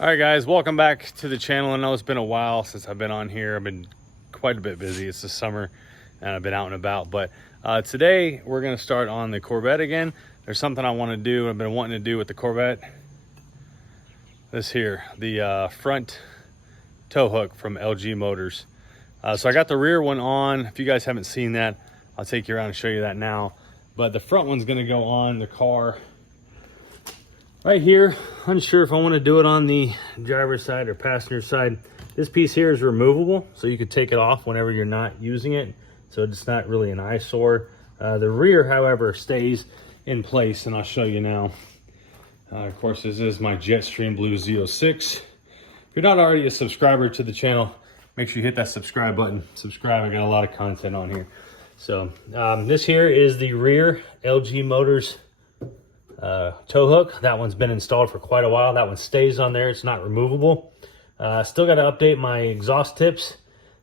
All right, guys, welcome back to the channel. I know it's been a while since I've been on here. I've been quite a bit busy. It's the summer and I've been out and about, but today we're going to start on the Corvette again. There's something I want to do. I've been wanting to do with the Corvette. This here, the front tow hook from LGmotors. So I got the rear one on. If you guys haven't seen that, I'll take you around and show you that now. But the front one's going to go on the car right here. Unsure if I want to do it on the driver's side or passenger side. This piece here is removable, so you could take it off whenever you're not using it, so it's not really an eyesore. The rear, however, stays in place, and I'll show you now. Of course, this is my Jetstream Blue Z06. If you're not already a subscriber to the channel, make sure you hit that subscribe button. Subscribe, I got a lot of content on here. So this here is the rear LGmotors tow hook. That one's been installed for quite a while. That one stays on there. It's not removable. Still got to update my exhaust tips.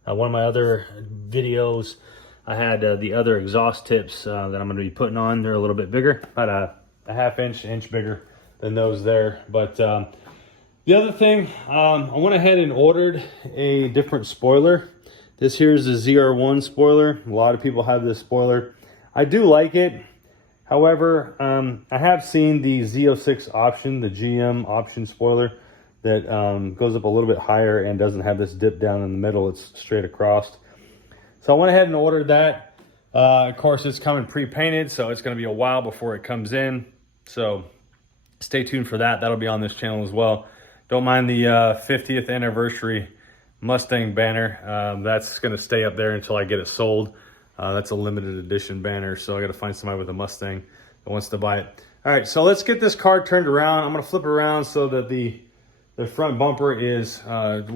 One of my other videos, I had the other exhaust tips that I'm going to be putting on. They're a little bit bigger, about a half inch bigger than those there. But the other thing, I went ahead and ordered a different spoiler. This here is the ZR1 spoiler. A lot of people have this spoiler. I do like it. However, I have seen the Z06 option, the GM option spoiler that goes up a little bit higher and doesn't have this dip down in the middle. It's straight across. So I went ahead and ordered that. Of course, it's coming pre-painted, so it's going to be a while before it comes in. So stay tuned for that. That'll be on this channel as well. Don't mind the 50th anniversary Mustang banner. That's going to stay up there until I get it sold. That's a limited edition banner, so I got to find somebody with a Mustang that wants to buy it. All right, so let's get this car turned around. I'm going to flip it around so that the front bumper is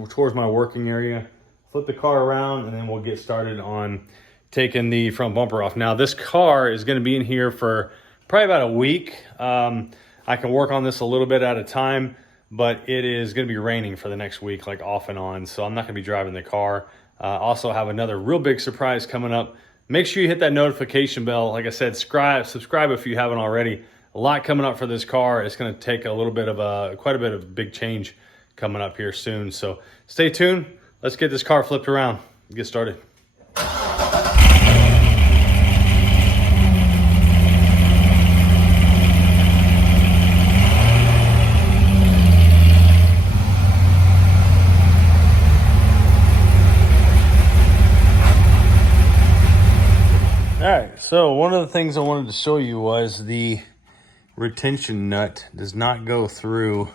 towards my working area. Flip the car around, and then we'll get started on taking the front bumper off. Now, this car is going to be in here for probably about a week. I can work on this a little bit at a time, but it is going to be raining for the next week, like off and on, so I'm not going to be driving the car. Also have another real big surprise coming up. Make sure you hit that notification bell. Like I said, subscribe if you haven't already. A lot coming up for this car. It's going to take a little bit of quite a bit of big change coming up here soon. So stay tuned. Let's get this car flipped around and get started. So one of the things I wanted to show you was the retention nut does not go through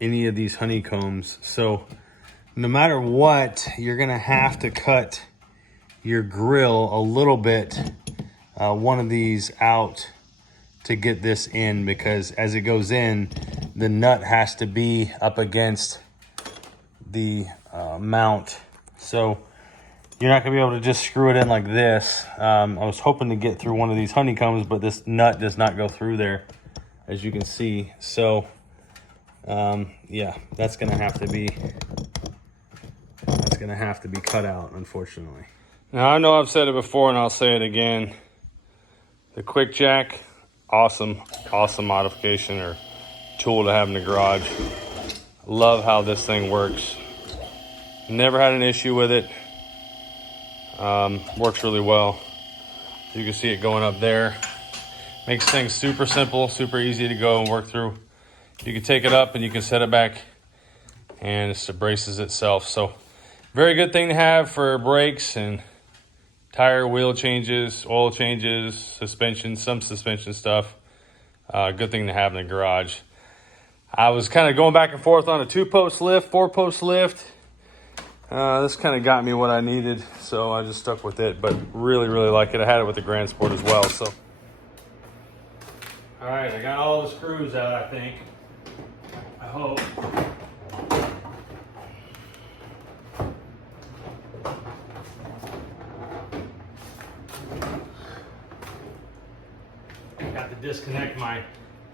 any of these honeycombs. So no matter what, you're gonna have to cut your grill a little bit, one of these out to get this in, because as it goes in, the nut has to be up against the mount. So you're not gonna be able to just screw it in like this. I was hoping to get through one of these honeycombs, but this nut does not go through there, as you can see. So, yeah, that's gonna have to be cut out, unfortunately. Now, I know I've said it before and I'll say it again. The quick jack, awesome modification or tool to have in the garage. Love how this thing works. Never had an issue with it. Works really well. You can see it going up there. Makes things super simple, super easy to go and work through. You can take it up and you can set it back and it braces itself. So very good thing to have for brakes and tire wheel changes, oil changes, suspension, some suspension stuff. Good thing to have in the garage. I was kind of going back and forth on a 2-post lift, 4-post lift. This kind of got me what I needed, so I just stuck with it, but really like it. I had it with the Grand Sport as well, so. All right, I got all the screws out, I think. I hope. Got to disconnect my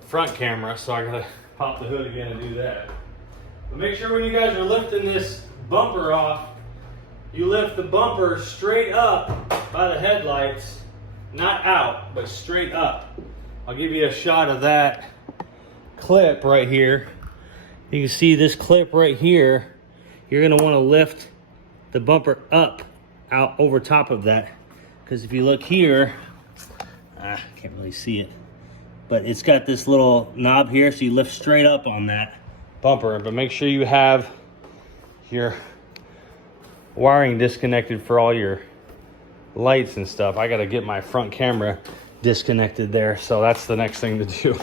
front camera, so I gotta pop the hood again and do that. But make sure when you guys are lifting this bumper off, you lift the bumper straight up by the headlights, not out, but straight up. I'll give you a shot of that clip right here. You can see this clip right here. You're gonna wanna lift the bumper up out over top of that. Because if you look here, can't really see it, but it's got this little knob here, so you lift straight up on that bumper. But make sure you have your wiring disconnected for all your lights and stuff. I gotta get my front camera disconnected there, so that's the next thing to do.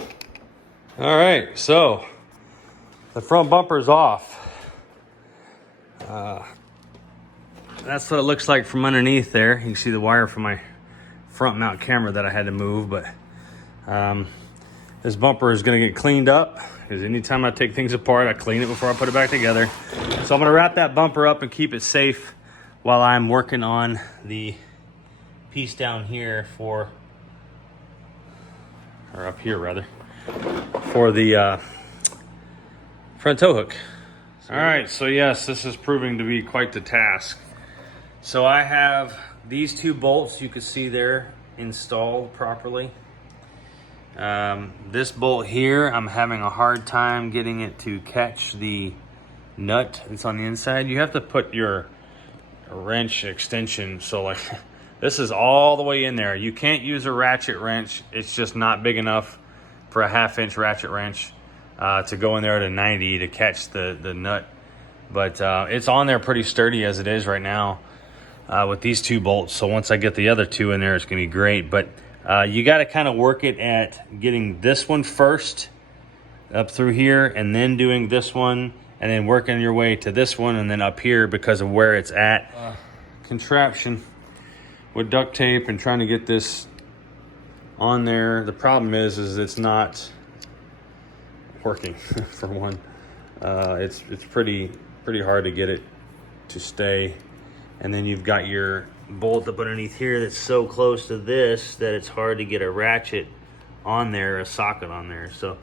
All right, so the front bumper's off. That's what it looks like from underneath there. You can see the wire from my front mount camera that I had to move, but this bumper is gonna get cleaned up, because anytime I take things apart, I clean it before I put it back together. So I'm gonna wrap that bumper up and keep it safe while I'm working on the piece down here for, or up here rather, for the front tow hook. All right, so yes, this is proving to be quite the task. So I have these two bolts, you can see there, installed properly. This bolt here, I'm having a hard time getting it to catch the nut that's on the inside. You have to put your wrench extension, so like this is all the way in there. You can't use a ratchet wrench. It's just not big enough for a 1/2-inch ratchet wrench to go in there to 90 to catch the nut. But it's on there pretty sturdy as it is right now with these two bolts. So once I get the other two in there, it's gonna be great. But you got to kind of work it at getting this one first up through here, and then doing this one, and then working your way to this one, and then up here because of where it's at. Contraption with duct tape and trying to get this on there. The problem is it's not working for one. It's pretty hard to get it to stay. And then you've got your bolt up underneath here that's so close to this that it's hard to get a ratchet on there, a socket on there. So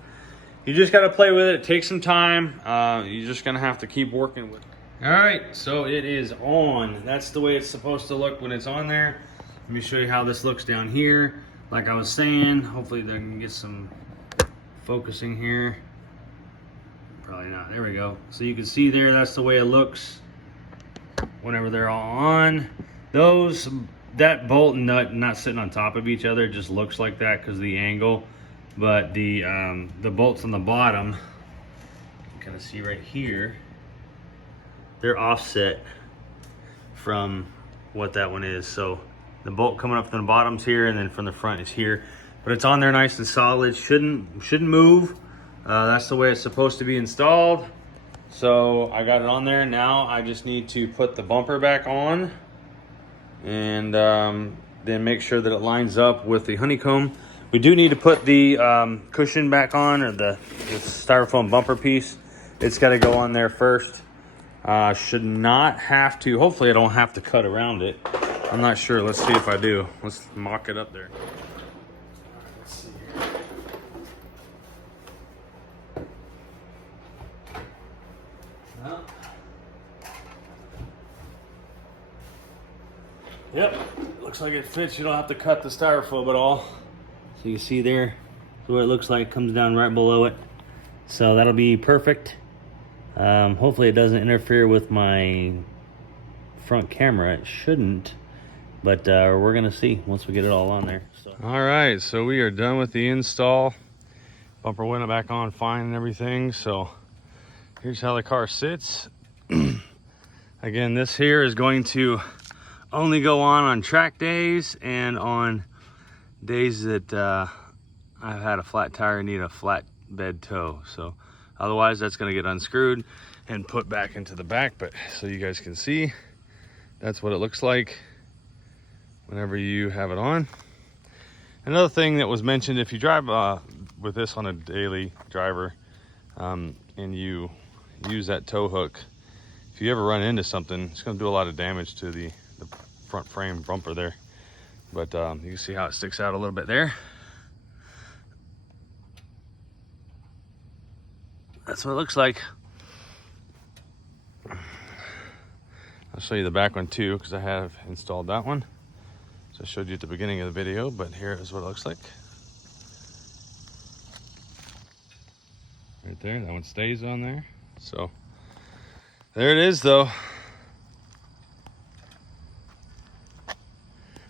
you just got to play with it. It takes some time. You're just gonna have to keep working with it. All right, so it is on. That's the way it's supposed to look when it's on there. Let me show you how this looks down here. Like I was saying, hopefully I can get some focusing here. Probably not. There we go. So you can see there, that's the way it looks whenever they're all on. That bolt and nut not sitting on top of each other, just looks like that because of the angle. But the bolts on the bottom, you can kind of see right here, they're offset from what that one is. So the bolt coming up from the bottom's here, and then from the front is here. But it's on there nice and solid. Shouldn't move. That's the way it's supposed to be installed. So I got it on there. Now I just need to put the bumper back on, and then make sure that it lines up with the honeycomb. We do need to put the cushion back on, or the styrofoam bumper piece. It's got to go on there first. Should not have to. Hopefully I don't have to cut around it. I'm not sure. Let's see if I do. Let's mock it up there. Let's see here. Well, yep, looks like it fits. You don't have to cut the styrofoam at all. So you see there, what it looks like, comes down right below it. So that'll be perfect. Hopefully it doesn't interfere with my front camera. It shouldn't, but we're gonna see once we get it all on there. So. All right, so we are done with the install. Bumper went back on fine and everything. So here's how the car sits. Again, this here is going to only go on track days and on days that I've had a flat tire and need a flat bed tow. So otherwise that's going to get unscrewed and put back into the back. But so you guys can see, that's what it looks like whenever you have it on. Another thing that was mentioned, if you drive with this on a daily driver and you use that tow hook, if you ever run into something, it's going to do a lot of damage to the front frame bumper there. But you can see how it sticks out a little bit there. That's what it looks like. I'll show you the back one too, because I have installed that one. So I showed you at the beginning of the video, but here is what it looks like. right there. That one stays on there. So there it is though.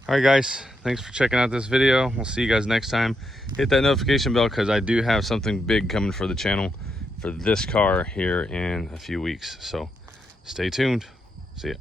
All right guys, thanks for checking out this video. We'll see you guys next time. Hit that notification bell because I do have something big coming for the channel for this car here in a few weeks. So stay tuned. See ya.